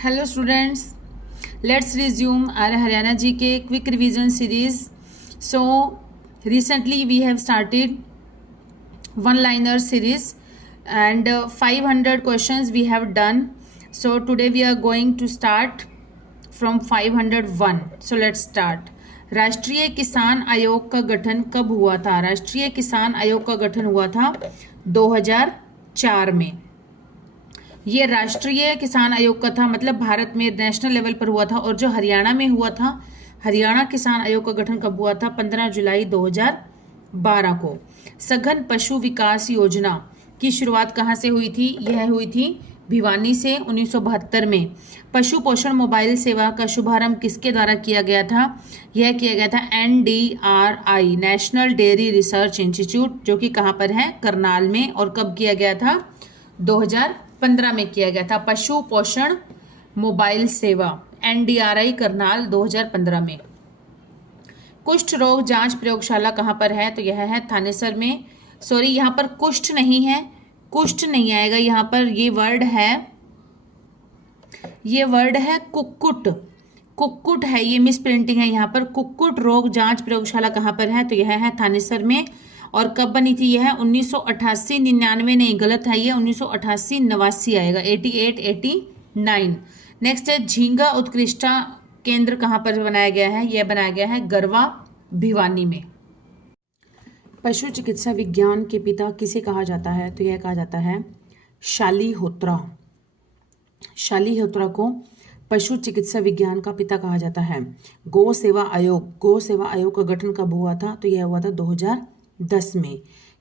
Hello students, let's resume our Haryana GK quick revision series. So recently we have started one liner series and 500 questions we have done. So today we are going to start from 501. So let's start. राष्ट्रीय किसान आयोग का गठन कब हुआ था? राष्ट्रीय किसान आयोग का गठन हुआ था 2004 में। ये राष्ट्रीय किसान आयोग का था, मतलब भारत में नेशनल लेवल पर हुआ था। और जो हरियाणा में हुआ था, हरियाणा किसान आयोग का गठन कब हुआ था? 15 जुलाई 2012 को। सघन पशु विकास योजना की शुरुआत कहाँ से हुई थी? यह हुई थी भिवानी से 1972 में। पशु पोषण मोबाइल सेवा का शुभारंभ किसके द्वारा किया गया था? यह किया गया था NDRI, national dairy research institute, जो कि कहाँ पर है? करनाल में। और कब किया गया था? 2015 में किया गया था। पशु पोषण मोबाइल सेवा NDRI करनाल 2015 में। कुष्ठ रोग जांच प्रयोगशाला कहाँ पर है? तो यह है थानेसर में। सॉरी, यहाँ पर कुष्ठ नहीं है, कुष्ठ नहीं आएगा यहाँ पर। ये वर्ड है कुक्कुट, कुक्कुट है, ये मिस प्रिंटिंग है यहाँ पर। कुक्कुट रोग जांच प्रयोगशाला कहाँ पर है? तो यह है थानेसर में। और कब बनी थी यह? 1988, 99 नहीं, गलत है ये, 1988 89 आएगा, 88 89। नेक्स्ट है झींगा उत्कृष्टा केंद्र कहाँ पर बनाया गया है? यह बनाया गया है गरवा भिवानी में। पशु चिकित्सा विज्ञान के पिता किसे कहा जाता है? तो यह कहा जाता है शालिहोत्रा। शालिहोत्रा को पशु चिकित्सा विज्ञान का पिता कहा जाता है। गौ सेवा आयोग का गठन कब हुआ था? तो यह हुआ था 2010 में।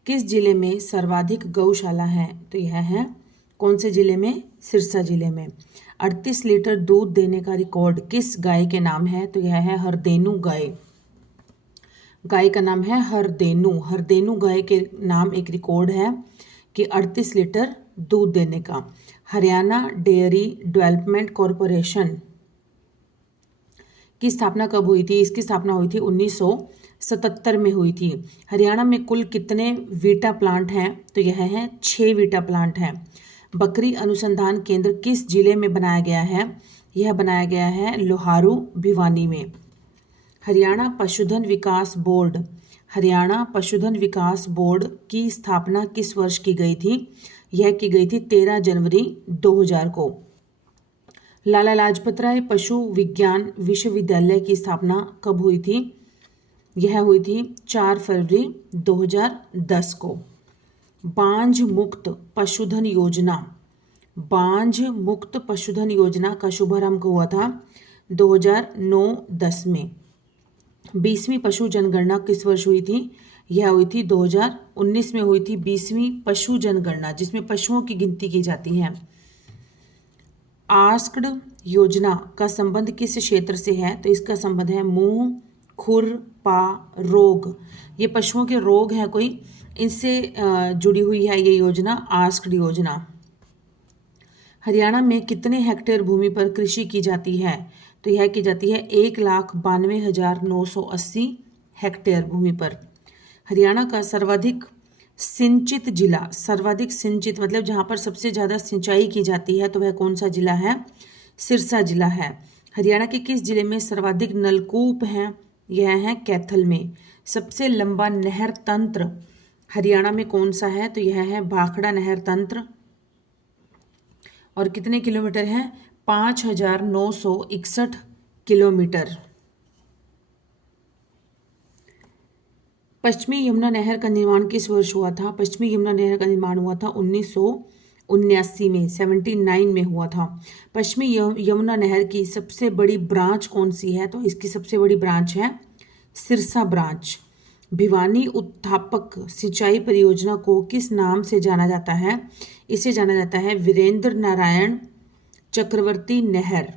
किस जिले में सर्वाधिक गौशाला है? तो यह है कौन से जिले में? सिरसा जिले में। 38 लीटर दूध देने का रिकॉर्ड किस गाय के नाम है? तो यह है हरदेनु गाय। गाय का नाम है हरदेनु। हरदेनु गाय के नाम एक रिकॉर्ड है कि 38 लीटर दूध देने का। हरियाणा डेयरी डेवलपमेंट कॉरपोरेशन की स्थापना कब हुई थी? इसकी स्थापना हुई थी 1977 में हुई थी। हरियाणा में कुल कितने वीटा प्लांट हैं? तो यह है 6 वीटा प्लांट हैं। बकरी अनुसंधान केंद्र किस जिले में बनाया गया है? यह बनाया गया है लोहारू भिवानी में। हरियाणा पशुधन विकास बोर्ड की स्थापना किस वर्ष की गई थी? यह की गई थी 13 जनवरी 2000 को। लाला लाजपत राय पशु विज्ञान विश्वविद्यालय की स्थापना कब हुई थी? यह हुई थी 4 फरवरी 2010 को। बांझ मुक्त पशुधन योजना का शुभारंभ हुआ था 2009-10 में। 20वीं पशु जनगणना किस वर्ष हुई थी? यह हुई थी 2019 में हुई थी 20वीं पशु जनगणना, जिसमें पशुओं की गिनती की जाती है। आस्क्ड योजना का संबंध किस क्षेत्र से है? तो इसका संबंध है मुंह खुर पा रोग। ये पशुओं के रोग हैं कोई, इनसे जुड़ी हुई है ये योजना, आस्क्ड योजना। हरियाणा में कितने हेक्टेयर भूमि पर कृषि की जाती है? तो यह की जाती है 1,92,980 हेक्टेयर भूमि पर। हरियाणा का सर्वाधिक सिंचित मतलब जहाँ पर सबसे ज़्यादा सिंचाई की जाती है, तो वह कौन सा जिला है? सिरसा जिला है। हरियाणा के किस जिले में सर्वाधिक नलकूप हैं? यह है कैथल में। सबसे लंबा नहर तंत्र हरियाणा में कौन सा है? तो यह है भाखड़ा नहर तंत्र। और कितने किलोमीटर है? 5,961 किलोमीटर। पश्चिमी यमुना नहर का निर्माण किस वर्ष हुआ था? पश्चिमी यमुना नहर का निर्माण हुआ था 1979 में, 79 में हुआ था। पश्चिमी यमुना नहर की सबसे बड़ी ब्रांच कौन सी है? तो इसकी सबसे बड़ी ब्रांच है सिरसा ब्रांच। भिवानी उत्थापक सिंचाई परियोजना को किस नाम से जाना जाता है? इसे जाना जाता है वीरेंद्र नारायण चक्रवर्ती नहर,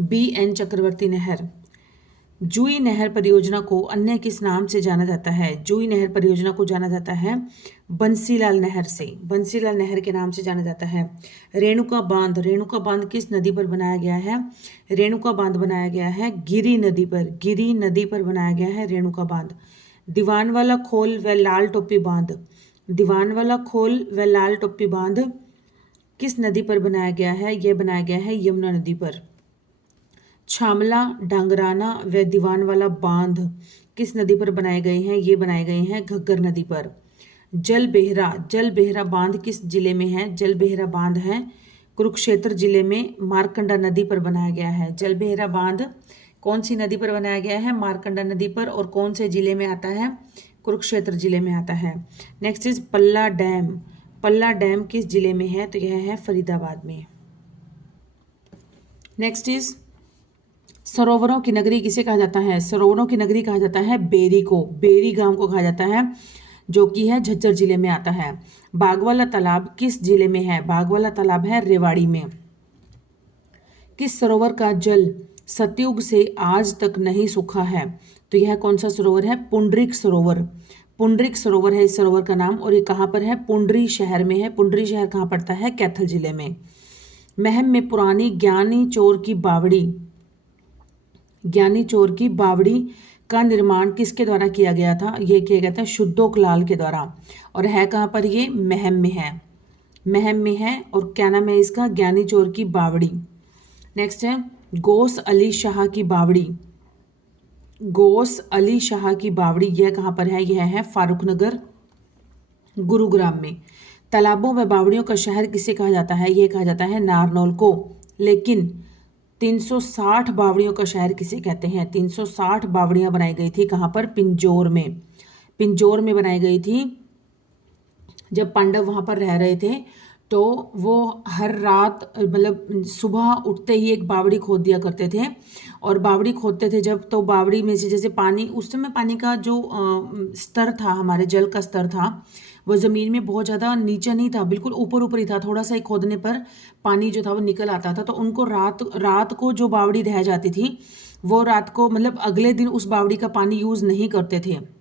BN चक्रवर्ती नहर। जूई नहर परियोजना को अन्य किस नाम से जाना जाता है? जूई नहर परियोजना को जाना जाता है बंसीलाल नहर से, बंसीलाल नहर के नाम से जाना जाता है। रेणुका बांध किस नदी पर बनाया गया है? रेणुका बांध बनाया गया है गिरी नदी पर बनाया गया है रेणुका बांध। दीवानवाला खोल व लाल टोपी बांध किस नदी पर बनाया गया है? यह बनाया गया है यमुना नदी पर। छामला, डांगराना व दीवानवाला बांध किस नदी पर बनाए गए हैं? ये बनाए गए हैं घग्गर नदी पर। जलबेहरा बांध किस जिले में है? जलबेहरा बांध है कुरुक्षेत्र जिले में, मारकंडा नदी पर बनाया गया है। जलबेहरा बांध कौन सी नदी पर बनाया गया है? मारकंडा नदी पर। और कौन से जिले में आता है? कुरुक्षेत्र जिले में आता है। नेक्स्ट इज पल्ला डैम। पल्ला डैम किस जिले में है? तो यह है फरीदाबाद में। नेक्स्ट इज सरोवरों की नगरी किसे कहा जाता है? सरोवरों की नगरी कहा जाता है बेरी को, बेरी गांव को कहा जाता है, जो कि है झज्जर जिले में आता है। बागवाला तालाब किस जिले में है? बागवाला तालाब है रेवाड़ी में। किस सरोवर का जल सतयुग से आज तक नहीं सूखा है? तो यह कौन सा सरोवर है? पुंडरिक सरोवर। पुंडरिक सरोवर है इस सरोवर का नाम, और ये कहाँ पर है? पुंडरी शहर में है। पुंडरी शहर कहाँ पड़ता है? कैथल जिले में। महम में पुरानी ज्ञानी चोर की बावड़ी, ज्ञानी चोर की बावड़ी का निर्माण किसके द्वारा किया गया था? ये किया गया था शुद्धोक लाल के द्वारा। और है कहाँ पर? ये महम में है। महम में है। और क्या नाम है इसका? ज्ञानी चोर की बावड़ी। नेक्स्ट है गोस अली शाह की बावड़ी। गोस अली शाह की बावड़ी यह कहाँ पर है? यह है फारूकनगर गुरुग्राम में। तालाबों व बावड़ियों का शहर किसे कहा जाता है? यह कहा जाता है नारनौल को। लेकिन 360 बावड़ियों का शहर किसे कहते हैं? 360 बावड़ियां बनाई गई थी कहाँ पर? पिंजौर में। पिंजौर में बनाई गई थी। जब पांडव वहां पर रह रहे थे तो वो हर रात मतलब सुबह उठते ही एक बावड़ी खोद दिया करते थे, और बावड़ी खोदते थे जब, तो बावड़ी में से जैसे पानी, उस समय पानी का जो स्तर था, हमारे जल का स्तर था, वो ज़मीन में बहुत ज़्यादा नीचे नहीं था, बिल्कुल ऊपर ऊपर ही था। थोड़ा सा ही खोदने पर पानी जो था वो निकल आता था। तो उनको रात को जो बावड़ी रह जाती थी, वो रात को मतलब अगले दिन उस बावड़ी का पानी यूज़ नहीं करते थे।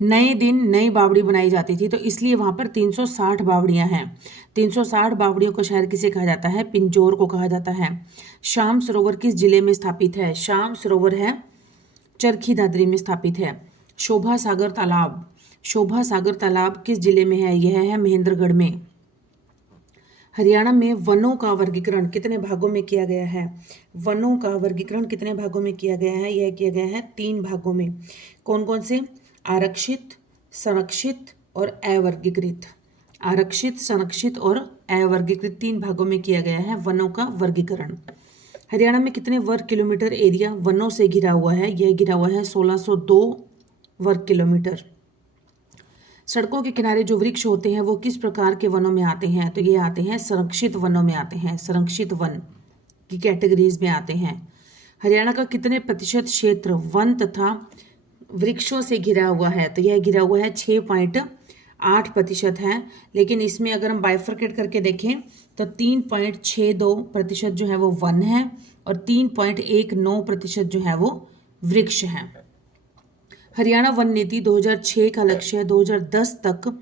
नए दिन नई बावड़ी बनाई जाती थी, तो इसलिए वहां पर 360 बावड़ियां हैं। 360 बावड़ियों का शहर किसे कहा जाता है? पिंजौर को कहा जाता है। श्याम सरोवर किस जिले में स्थापित है? श्याम सरोवर है चरखी दादरी में स्थापित है। शोभा सागर तालाब, शोभा सागर तालाब किस जिले में है? यह है महेंद्रगढ़ में। हरियाणा में वनों का वर्गीकरण कितने भागों में किया गया है? वनों का वर्गीकरण कितने भागों में किया गया है? यह किया गया है 3 भागों में। कौन कौन से? आरक्षित, संरक्षित और अवर्गीकृत। आरक्षित, संरक्षित और अवर्गीकृत 3 भागों में किया गया है वनों का वर्गीकरण। हरियाणा में कितने वर्ग किलोमीटर एरिया वनों से घिरा हुआ है? यह घिरा हुआ है 1602 वर्ग किलोमीटर। सड़कों के किनारे जो वृक्ष होते हैं वो किस प्रकार के वनों में आते हैं? तो ये आते हैं संरक्षित वनों में आते हैं। संरक्षित वन की कैटेगरीज में आते हैं। हरियाणा का कितने प्रतिशत क्षेत्र वन तथा वृक्षों से घिरा हुआ है? तो यह घिरा हुआ है 6.8% है। लेकिन इसमें अगर हम बाइफरकेट करके देखें तो 3.62% जो है वो वन है, और 3.19% जो है वो वृक्ष है। हरियाणा वन नीति 2006 का लक्ष्य 2010 तक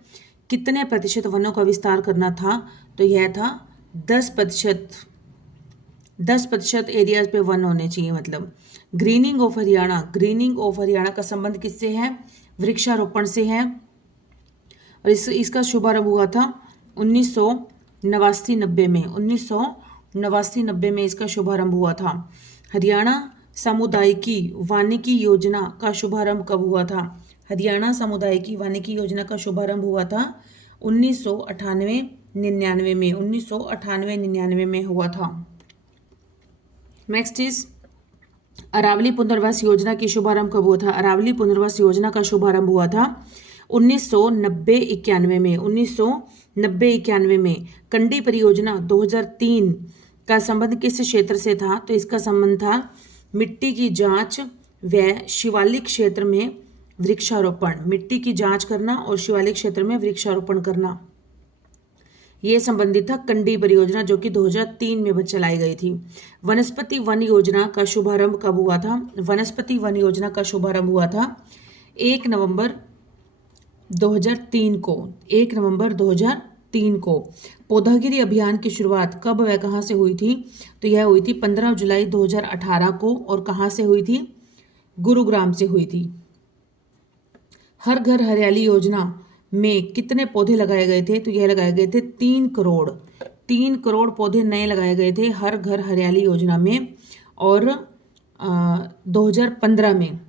कितने प्रतिशत वनों का विस्तार करना था? तो यह था 10%। 10% एरियाज पे वन होने चाहिए। मतलब grinning of Haryana, grinning of Haryana का संबंध किससे है? वृक्षारोपण से है। और इसका शुभारंभ हुआ था 1989-90 में। 1989-90 में इसका शुभारंभ हुआ था। हरियाणा सामुदायिकी वानिकी योजना का शुभारंभ कब हुआ था? हरियाणा सामुदायिकी वानिकी योजना का शुभारंभ हुआ था 1998-99 में। 1998-99 में हुआ था। नेक्स्ट इज अरावली पुनर्वास योजना की शुभारंभ कब हुआ था? अरावली पुनर्वास योजना का शुभारंभ हुआ था 1990-91 में। 1990-91 में। कंडी परियोजना 2003 का संबंध किस क्षेत्र से था? तो इसका संबंध था मिट्टी की जांच व शिवालिक क्षेत्र में वृक्षारोपण। मिट्टी की जांच करना और शिवालिक क्षेत्र में वृक्षारोपण करना, ये संबंधित था कंडी परियोजना, जो कि 2003 में चलाई गई थी। वनस्पति वन योजना का शुभारंभ कब हुआ था? वनस्पति वन योजना का शुभारंभ हुआ था 1 नवंबर 2003 को। 1 नवंबर 2003 को। पौधागिरी अभियान की शुरुआत कब व कहाँ से हुई थी? तो यह हुई थी 15 जुलाई 2018 को। और कहाँ से हुई थी? गुरुग्राम से हुई थी। हर घर हरियाली योजना में कितने पौधे लगाए गए थे? तो यह लगाए गए थे 3 करोड़। 3 करोड़ पौधे नए लगाए गए थे हर घर हरियाली योजना में। और 2015 में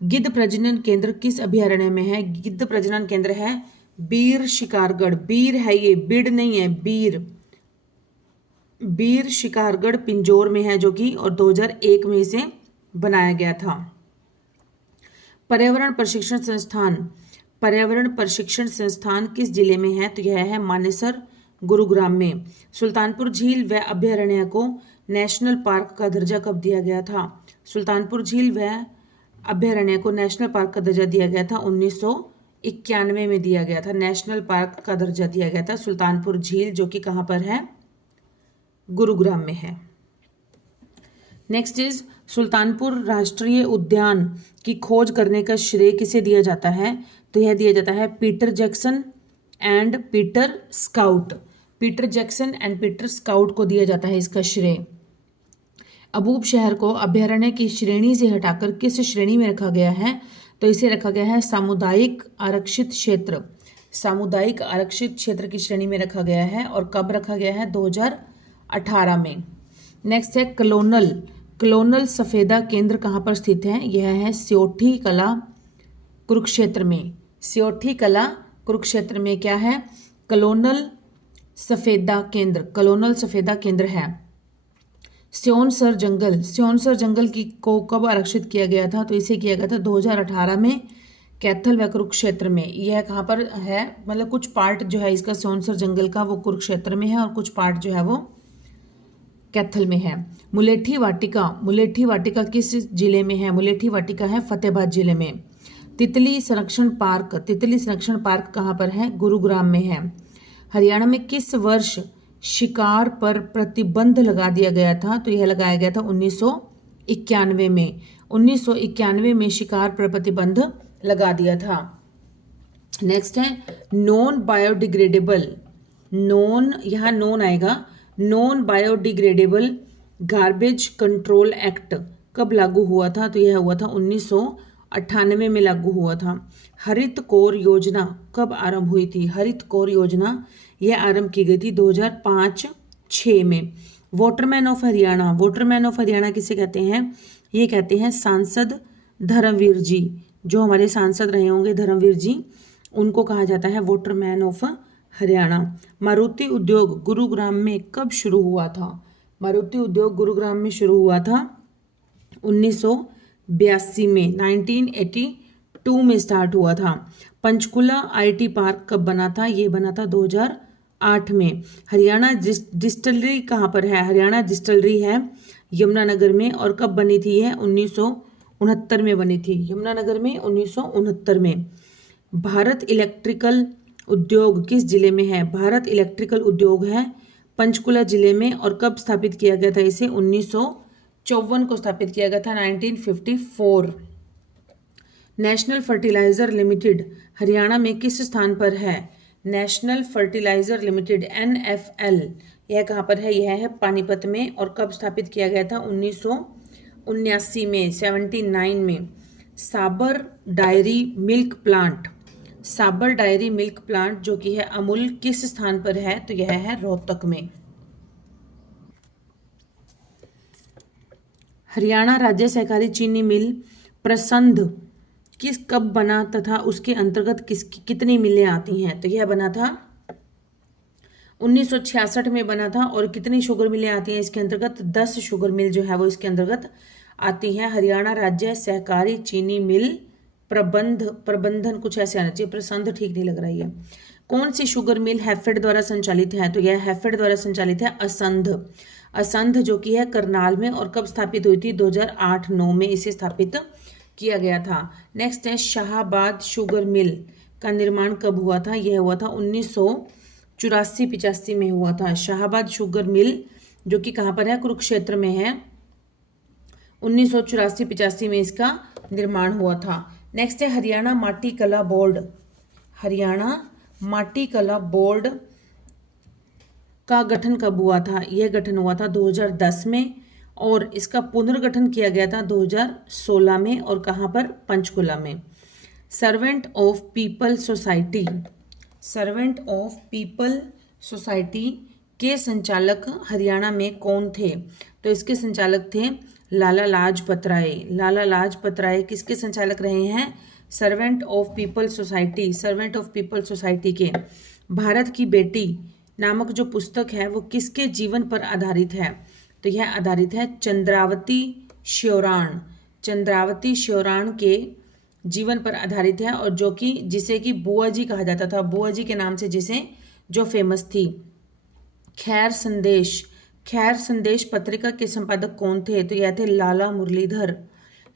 गिद्ध प्रजनन केंद्र किस अभयारण्य में है? गिद्ध प्रजनन केंद्र है बीर शिकारगढ़। बीर है ये, बीड़ नहीं है, बीर। बीर शिकारगढ़ पिंजौर में है जो कि, और 2001 में इसे बनाया गया था। पर्यावरण प्रशिक्षण संस्थान, पर्यावरण प्रशिक्षण संस्थान किस जिले में है? तो यह है मानेसर, गुरुग्राम में। सुल्तानपुर झील व अभयारण्य को नेशनल पार्क का दर्जा कब दिया गया था? सुल्तानपुर झील व अभयारण्य को नेशनल पार्क का दर्जा दिया गया था 1991 में दिया गया था। नेशनल पार्क का दर्जा दिया गया था सुल्तानपुर झील, जो कि कहाँ पर है? गुरुग्राम में है। नेक्स्ट इज सुल्तानपुर राष्ट्रीय उद्यान की खोज करने का श्रेय किसे दिया जाता है? तो यह दिया जाता है Peter Jackson and Peter scout. Peter Jackson and Peter scout को दिया जाता है इसका श्रेय। अबूब शहर को अभयारण्य की श्रेणी से हटाकर किस श्रेणी में रखा गया है? तो इसे रखा गया है सामुदायिक आरक्षित क्षेत्र। सामुदायिक आरक्षित क्षेत्र की श्रेणी में रखा गया है। और कब रखा गया है? 2018 में। नेक्स्ट है कलोनल। कलोनल सफेदा केंद्र कहाँ पर स्थित है? यह है स्योठी कला, कुरुक्षेत्र में। स्योठी कला, कुरुक्षेत्र में क्या है? कलोनल सफेदा केंद्र। कलोनल सफेदा केंद्र है। स्योनसर जंगल, स्योनसर जंगल की को कब आरक्षित किया गया था? तो इसे किया गया था 2018 में कैथल व कुरुक्षेत्र में। यह कहाँ पर है? मतलब कुछ पार्ट जो है इसका स्योनसर जंगल का वो कुरुक्षेत्र में है और कुछ पार्ट जो है वो कैथल में है। मुलेठी वाटिका, मुलेठी वाटिका किस जिले में है? मुलेठी वाटिका है फतेहाबाद जिले में। तितली संरक्षण पार्क, तितली संरक्षण पार्क कहाँ पर है? गुरुग्राम में है। हरियाणा में किस वर्ष शिकार पर प्रतिबंध लगा दिया गया था? तो यह लगाया गया था 1991 में। 1991 में शिकार पर प्रतिबंध लगा दिया था। नेक्स्ट है नॉन बायोडिग्रेडेबल। नॉन, यहाँ नॉन आएगा। Non biodegradable garbage control act कब लागू हुआ था? तो यह हुआ था 1998 में लागू हुआ था। हरित कोर योजना कब आरंभ हुई थी? हरित कोर योजना यह आरंभ की गई थी 2005-6 में। वोटरमैन ऑफ हरियाणा, वोटरमैन ऑफ हरियाणा किसे कहते हैं? ये कहते हैं सांसद धर्मवीर जी। जो हमारे सांसद रहे होंगे धर्मवीर जी, उनको कहा जाता है वोटरमैन ऑफ हरियाणा। मारुति उद्योग गुरुग्राम में कब शुरू हुआ था? मारुति उद्योग गुरुग्राम में शुरू हुआ था 1982 में। 1982 में स्टार्ट हुआ था। पंचकुला आईटी पार्क कब बना था? ये बना था 2008 में। हरियाणा डिस्टिलरी कहाँ पर है? हरियाणा डिस्टिलरी है यमुनानगर में। और कब बनी थी यह? 1969 में बनी थी। यमुनानगर में 1969 में। भारत इलेक्ट्रिकल उद्योग किस जिले में है? भारत इलेक्ट्रिकल उद्योग है पंचकुला जिले में। और कब स्थापित किया गया था इसे? 1954 को स्थापित किया गया था, 1954। नेशनल फर्टिलाइजर लिमिटेड हरियाणा में किस स्थान पर है? नेशनल फर्टिलाइजर लिमिटेड NFL यह कहाँ पर है? यह है पानीपत में। और कब स्थापित किया गया था? 1979 में, 79 में। साबर डायरी मिल्क प्लांट, साबर डायरी मिल्क प्लांट जो कि है अमूल, किस स्थान पर है? तो यह है रोहतक में। हरियाणा राज्य सहकारी चीनी मिल प्रसंध किस कब बना तथा उसके अंतर्गत कितनी मिलें आती हैं? तो यह बना था 1966 में बना था। और कितनी शुगर मिलें आती हैं इसके अंतर्गत? 10 शुगर मिल जो है वो इसके अंतर्गत आती हैं। हरियाणा राज्य सहकारी चीनी मिल प्रबंधन कुछ ऐसे आना चाहिए, प्रसंध ठीक नहीं लग रहा है। कौन सी शुगर मिल हैफेड द्वारा संचालित है? तो यह हैफेड द्वारा संचालित है असंध। असंध जो कि है करनाल में। और कब स्थापित हुई थी? 2008-9 में इसे स्थापित किया गया था। नेक्स्ट है शाहाबाद शुगर मिल का निर्माण कब हुआ था? यह हुआ था 1984-85 में हुआ था। शाहाबाद शुगर मिल जो कि कहाँ पर है? कुरुक्षेत्र में है। 1984-85 में इसका निर्माण हुआ था। नेक्स्ट है हरियाणा माटी कला बोर्ड। हरियाणा माटी कला बोर्ड का गठन कब हुआ था? यह गठन हुआ था 2010 में। और इसका पुनर्गठन किया गया था 2016 में। और कहाँ पर? पंचकुला में। Servant of people society, servant of people society के संचालक हरियाणा में कौन थे? तो इसके संचालक थे लाला लाजपत राय। लाला लाजपत राय किसके संचालक रहे हैं? Servant of people society, servant of people society के। भारत की बेटी नामक जो पुस्तक है वो किसके जीवन पर आधारित है? तो यह आधारित है चंद्रावती श्योराण, चंद्रावती श्योराण के जीवन पर आधारित है, और जो कि जिसे कि बुआ जी कहा जाता था, बुआ जी के नाम से जिसे जो फेमस थी। खैर संदेश, खैर संदेश पत्रिका के संपादक कौन थे? तो यह थे लाला मुरलीधर।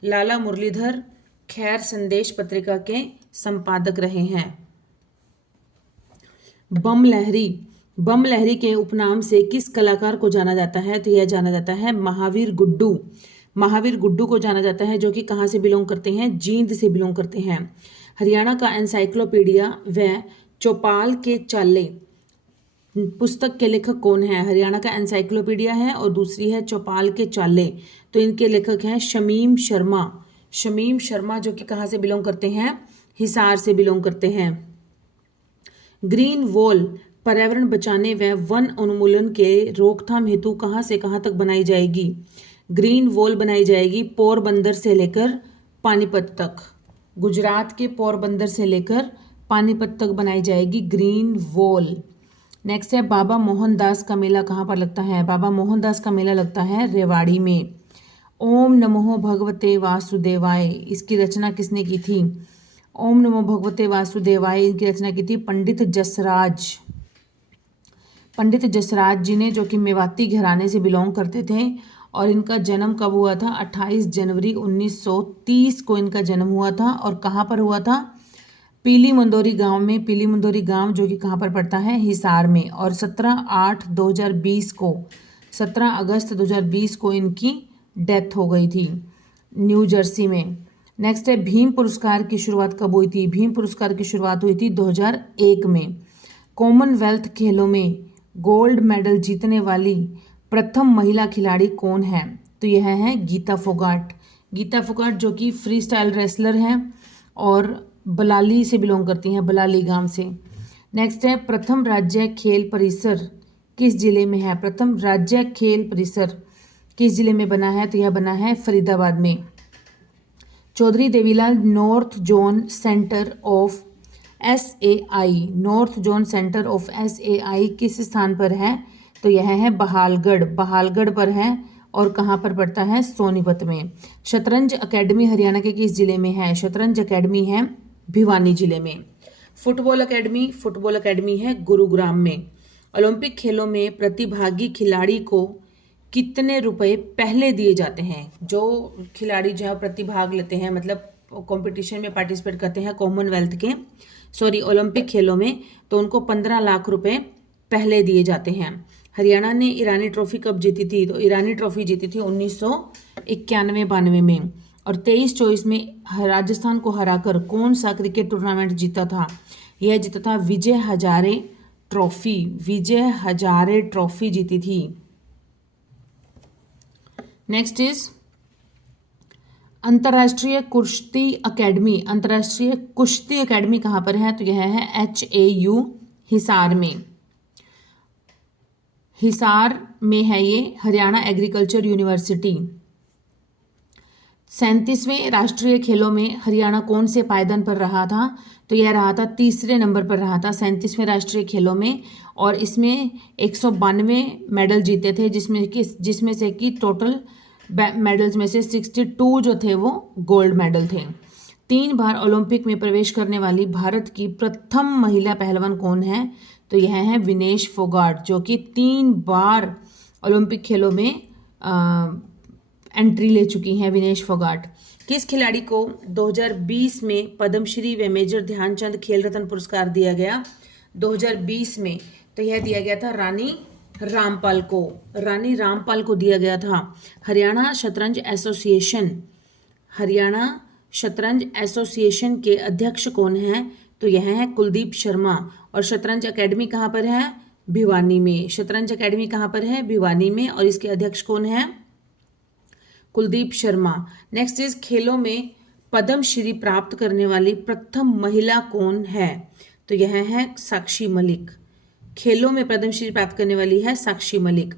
लाला मुरलीधर खैर संदेश पत्रिका के संपादक रहे हैं। बम लहरी, बम लहरी के उपनाम से किस कलाकार को जाना जाता है? तो यह जाना जाता है महावीर गुड्डू। महावीर गुड्डू को जाना जाता है, जो कि कहाँ से बिलोंग करते हैं? जींद से बिलोंग करते हैं। हरियाणा का एनसाइक्लोपीडिया व चौपाल के चाले पुस्तक के लेखक कौन है? हरियाणा का एनसाइक्लोपीडिया है और दूसरी है चौपाल के चाले। तो इनके लेखक हैं शमीम शर्मा। शमीम शर्मा जो कि कहाँ से बिलोंग करते हैं? हिसार से बिलोंग करते हैं। ग्रीन वॉल पर्यावरण बचाने व वन उन्मूलन के रोकथाम हेतु कहाँ से कहाँ तक बनाई जाएगी? ग्रीन वॉल बनाई जाएगी पोरबंदर से लेकर पानीपत तक। गुजरात के पोरबंदर से लेकर पानीपत तक बनाई जाएगी ग्रीन वॉल। नेक्स्ट है बाबा मोहनदास का मेला कहाँ पर लगता है? बाबा मोहनदास का मेला लगता है रेवाड़ी में। ओम नमो भगवते वासुदेवाय, इसकी रचना किसने की थी? ओम नमो भगवते वासुदेवाय इनकी रचना की थी पंडित जसराज। पंडित जसराज जी ने, जो कि मेवाती घराने से बिलोंग करते थे, और इनका जन्म कब हुआ था? 28 जनवरी 1930 को इनका जन्म हुआ था। और कहाँ पर हुआ था? पीली मंदोरी गांव में। पीली मंदोरी गांव जो कि कहाँ पर पड़ता है? हिसार में। और 17/8/2020 को, 17 अगस्त 2020 को इनकी डेथ हो गई थी न्यू जर्सी में। नेक्स्ट है भीम पुरस्कार की शुरुआत कब हुई थी? भीम पुरस्कार की शुरुआत हुई थी 2001 में। कॉमनवेल्थ खेलों में गोल्ड मेडल जीतने वाली प्रथम महिला खिलाड़ी कौन है? तो यह है गीता फोगाट। गीता फोगाट जो कि फ्री स्टाइल रेसलर हैं और बलाली से बिलोंग करती हैं, बलाली गांव से। नेक्स्ट है प्रथम राज्य खेल परिसर किस जिले में है? प्रथम राज्य खेल परिसर किस जिले में बना है? तो यह बना है फरीदाबाद में। Chaudhary Devilal north zone centre of SAI, north zone centre of SAI किस स्थान पर है? तो यह है बहालगढ़, बहालगढ़ पर है। और कहाँ पर पड़ता है? सोनीपत में। शतरंज अकेडमी हरियाणा के किस जिले में है? शतरंज अकेडमी है भिवानी जिले में। फुटबॉल अकेडमी, फुटबॉल अकेडमी है गुरुग्राम में। ओलंपिक खेलों में प्रतिभागी खिलाड़ी को कितने रुपए पहले दिए जाते हैं? जो खिलाड़ी जो है प्रतिभाग लेते हैं, मतलब कंपटीशन में पार्टिसिपेट करते हैं कॉमनवेल्थ के, ओलंपिक खेलों में, तो उनको 15 लाख रुपए पहले दिए जाते हैं। हरियाणा ने ईरानी ट्रॉफी कब जीती थी? तो ईरानी ट्रॉफी जीती थी 1991-92 में। और 23-24 में राजस्थान को हराकर कौन सा क्रिकेट टूर्नामेंट जीता था? यह जीता था विजय हजारे ट्रॉफी। विजय हजारे ट्रॉफी जीती थी। नेक्स्ट इज अंतर्राष्ट्रीय कुश्ती अकेडमी। अंतर्राष्ट्रीय कुश्ती अकेडमी कहाँ पर है? तो यह है HAU हिसार में। हिसार में है ये हरियाणा एग्रीकल्चर यूनिवर्सिटी। 37वें राष्ट्रीय खेलों में हरियाणा कौन से पायदान पर रहा था? तो यह रहा था तीसरे नंबर पर रहा था 37वें राष्ट्रीय खेलों में। और इसमें 192 मेडल जीते थे, जिसमें से कि टोटल मेडल्स में से 62 जो थे वो गोल्ड मेडल थे। 3 बार ओलंपिक में प्रवेश करने वाली भारत की प्रथम महिला पहलवान कौन है? तो यह है विनेश फोगाट, जो कि 3 बार ओलंपिक खेलों में एंट्री ले चुकी हैं विनेश फोगाट। किस खिलाड़ी को 2020 में पद्मश्री व मेजर ध्यानचंद खेल रत्न पुरस्कार दिया गया? 2020 में तो यह दिया गया था रानी रामपाल को। रानी रामपाल को दिया गया था। हरियाणा शतरंज एसोसिएशन, हरियाणा शतरंज एसोसिएशन के अध्यक्ष कौन हैं? तो यह है कुलदीप शर्मा। और शतरंज अकेडमी कहाँ पर है? भिवानी में। शतरंज अकेडमी कहाँ पर है? भिवानी में। और इसके अध्यक्ष कौन है? कुलदीप शर्मा। नेक्स्ट इज खेलों में पद्मश्री प्राप्त करने वाली प्रथम महिला कौन है? तो यह है साक्षी मलिक। खेलों में पद्मश्री प्राप्त करने वाली है साक्षी मलिक।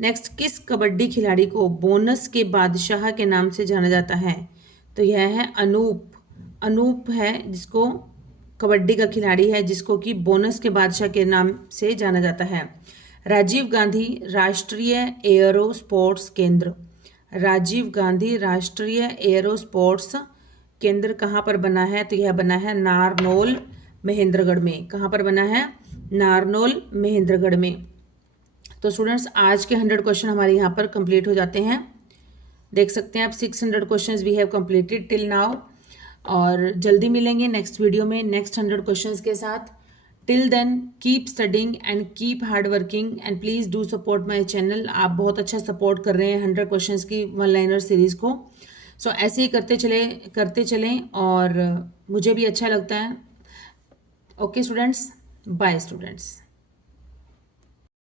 नेक्स्ट, किस कबड्डी खिलाड़ी को बोनस के बादशाह के नाम से जाना जाता है? तो यह है अनूप। अनूप है जिसको कबड्डी का खिलाड़ी है जिसको कि बोनस के बादशाह के नाम से जाना जाता है। राजीव गांधी राष्ट्रीय एयरो स्पोर्ट्स केंद्र, राजीव गांधी राष्ट्रीय एयरो स्पोर्ट्स केंद्र कहाँ पर बना है? तो यह बना है नारनौल महेंद्रगढ़ में। कहाँ पर बना है? नारनौल महेंद्रगढ़ में। तो स्टूडेंट्स, आज के 100 क्वेश्चन हमारे यहाँ पर कंप्लीट हो जाते हैं। देख सकते हैं आप 600 questions we have completed till now. और जल्दी मिलेंगे नेक्स्ट वीडियो में नेक्स्ट 100 क्वेश्चंस के साथ। Till then keep studying and keep hard working and please do support my channel. आप बहुत अच्छा सपोर्ट कर रहे हैं 100 क्वेश्चंस की वन लाइनर सीरीज़ को। सो ऐसे ही करते चलें और मुझे भी अच्छा लगता है। Okay students, bye students.